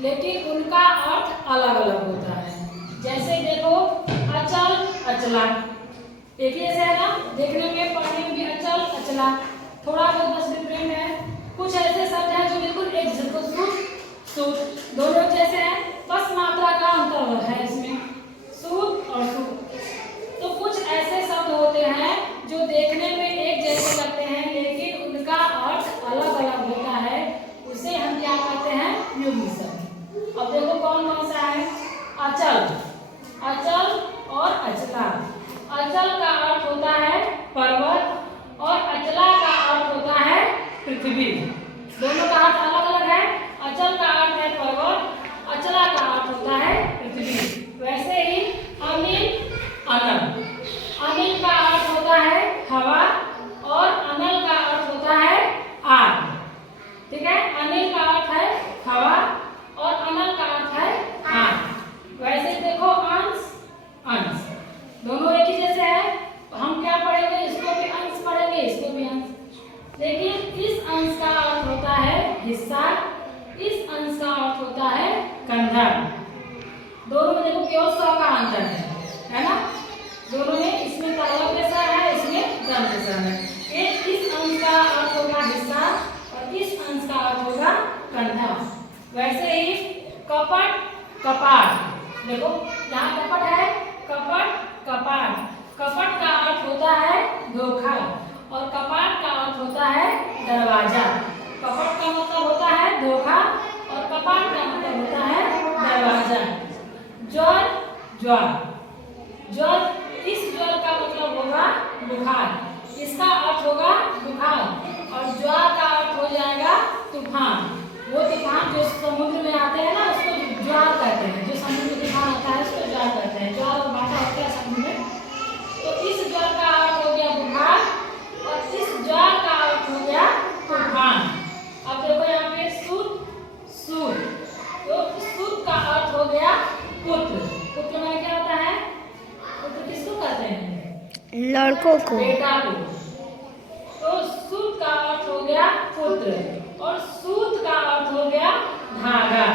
लेकिन उनका अर्थ अलग अलग होता है। जैसे देखो अचल अचला, एक ही ऐसे है ना, देखने में पढ़ने में भी अचल अचला, थोड़ा बहुत बस डिफरेंट है। कुछ ऐसे शब्द हैं जो बिल्कुल एक दूसरे को सूट सूट दोनों जैसे हैं, बस मात्रा का अंतर है इसमें, सूट और सूट। तो कुछ ऐसे शब्द होते हैं जो देखने में एक जैसे लगते हैं लेकिन उनका अर्थ अलग अलग होता है, उसे हम क्या कहते हैं, युग्म शब्द। अब देखो कौन कौन सा है, अचल, अचल और अचला। अचल का अर्थ होता है पर्वत और अचला का अर्थ होता है पृथ्वी। दोनों का अर्थ अलग अलग है, अचल का अर्थ है पर्वत, अचला का अर्थ होता है पृथ्वी। वैसे ही अनिल अनल, अनिल का अर्थ होता है हवा और अनल का अर्थ होता है आग। ठीक है, अनिल का अर्थ है हवा और अनल का अर्थ है आग। वैसे देखो अंश अंश, दोनों एक ही जैसे है, हम क्या पढ़ेंगे, इसको भी अंश पढ़ेंगे, इसको भी अंश। लेकिन इस अंश का अर्थ होता है हिस्सा, इस अंश का अर्थ होता है कंधा। दोनों में देखो केवल 100 का अंतर है ना, दोनों में, इसमें तालाब जैसा है, इसमें दम जैसा है। एक इस अंश का अर्थ होगा हिस्सा और इस अंश का अर्थ होगा कंधा। वैसे ही कपट कपाट, देखो यहाँ कपट है, कपट कपाट, कपट का अर्थ होता है धोखा और कपाट का अर्थ होता है दरवाजा। कपट का मतलब होता है धोखा और कपाट का मतलब होता है दरवाजा। ज्वर ज्वर, ज्वर, इस ज्वर का मतलब होगा बुखार, इसका अर्थ होगा बुखार और ज्वार का अर्थ हो जाएगा तूफान। वो तूफान जो समुद्र में आते हैं ना उसको ज्वार कहते हैं, जो समुद्र में तूफान आता है उसको ज्वार कहते हैं, ज्वार और बाटा होता है समुद्र में। तो इस ज्वार का अर्थ हो गया बुखार और इस ज्वार का अर्थ हो गया तूफान। अब देखो यहाँ पे सूत सूत, तो सूत का अर्थ हो गया पुत्र। पुत्र में क्या होता है, पुत्र किसको कहते हैं, लड़कों को, बेटा को। तो सूत का अर्थ हो गया पुत्र और सूत का अर्थ हो गया धागा।